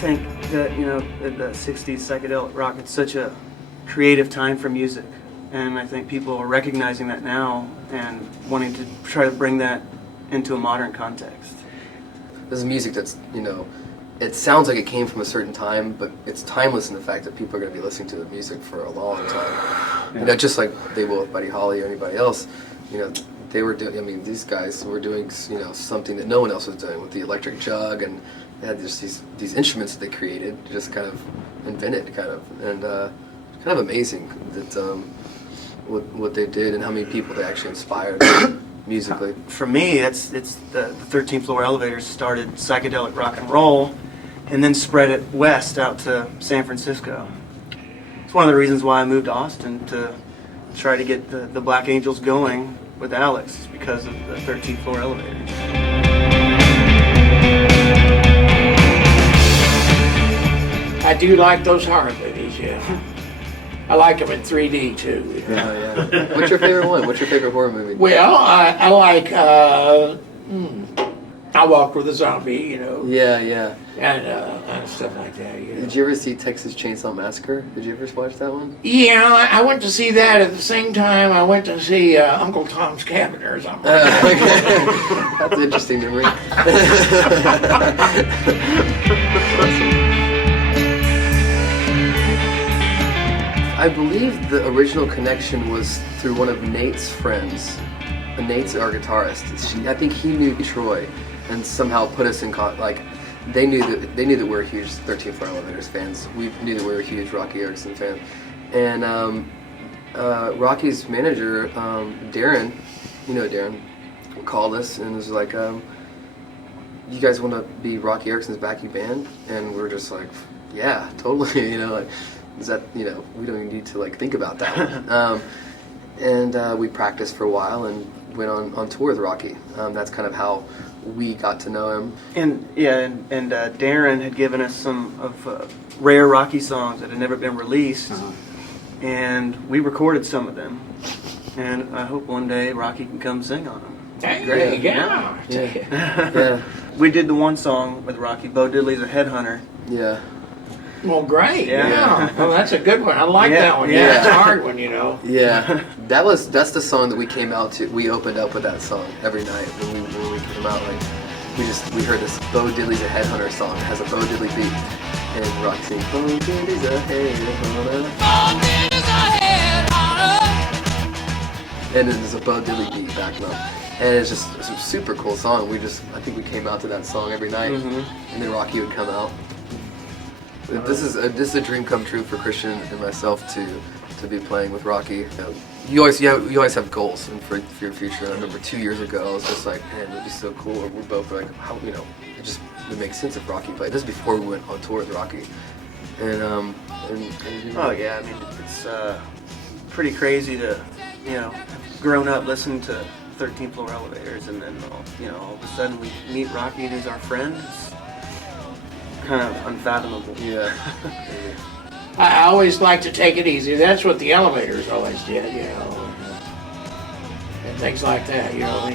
think that, you know, the 60s psychedelic rock, it's such a creative time for music. And I think people are recognizing that now and wanting to try to bring that into a modern context. This is music that's, you know, it sounds like it came from a certain time, but it's timeless in the fact that people are going to be listening to the music for a long time. Yeah. You know, just like they will with Buddy Holly or anybody else. You know, they were doing, I mean, these guys were doing, you know, something that no one else was doing with the electric jug, and they had just these instruments that they created, just kind of invented, kind of, and kind of amazing that what they did and how many people they actually inspired musically. For me, it's the 13th floor elevators started psychedelic rock and roll, and then spread it west out to San Francisco. It's one of the reasons why I moved to Austin, to try to get the Black Angels going with Alex, because of the 13th floor elevators. I do like those horror movies, yeah. I like them in 3D too. Yeah, yeah. What's your favorite one? What's your favorite horror movie? Well, I like I Walk with a Zombie, you know. Yeah, yeah. And stuff like that. You know. Did you ever see Texas Chainsaw Massacre? Did you ever watch that one? Yeah, I went to see that at the same time I went to see Uncle Tom's Cabin or something. Okay. That's an interesting memory. I believe the original connection was through one of Nate's friends. Nate's our guitarist. I think he knew Troy, and somehow put us in like. They knew that we're huge 13th Floor Elevators fans. We knew that we were huge Roky Erickson fans, and Rocky's manager, Darren, you know Darren, called us and was like, "You guys want to be Roky Erickson's backing band?" And we were just like, "Yeah, totally." You know, like. Is that, you know, we don't even need to like think about that. And we practiced for a while and went on tour with Roky. That's kind of how we got to know him. And yeah, and Darren had given us some of rare Roky songs that had never been released, and we recorded some of them. And I hope one day Roky can come sing on them. Hey, yeah. Yeah. We did the one song with Roky, Bo Diddley's a Headhunter. Yeah. Well, great. Yeah. Well, that's a good one. I like that one. Yeah. It's a hard one, you know. Yeah. That's the song that we came out to. We opened up with that song every night when we came out. Like we heard this Bo Diddley's a Headhunter song. It has a Bo Diddley beat, and Rocky sings Bo Diddley's a Headhunter. Bo Diddley's a Headhunter. And then there's a Bo Diddley beat backing up. And it's just a super cool song. I think we came out to that song every night, and then Roky would come out. This is a dream come true for Christian and myself to be playing with Roky. You always have goals and for your future. I remember 2 years ago I was just like, man, it'd be so cool. We're both like, how, you know, it makes sense if Roky played. This is before we went on tour with Roky. And oh yeah, I mean it's pretty crazy to, you know, grown up listening to 13th Floor Elevators, and then all of a sudden we meet Roky and he's our friend. It's kind of unfathomable. Yeah. I always like to take it easy. That's what the Elevators always did, you know, and things like that, you know.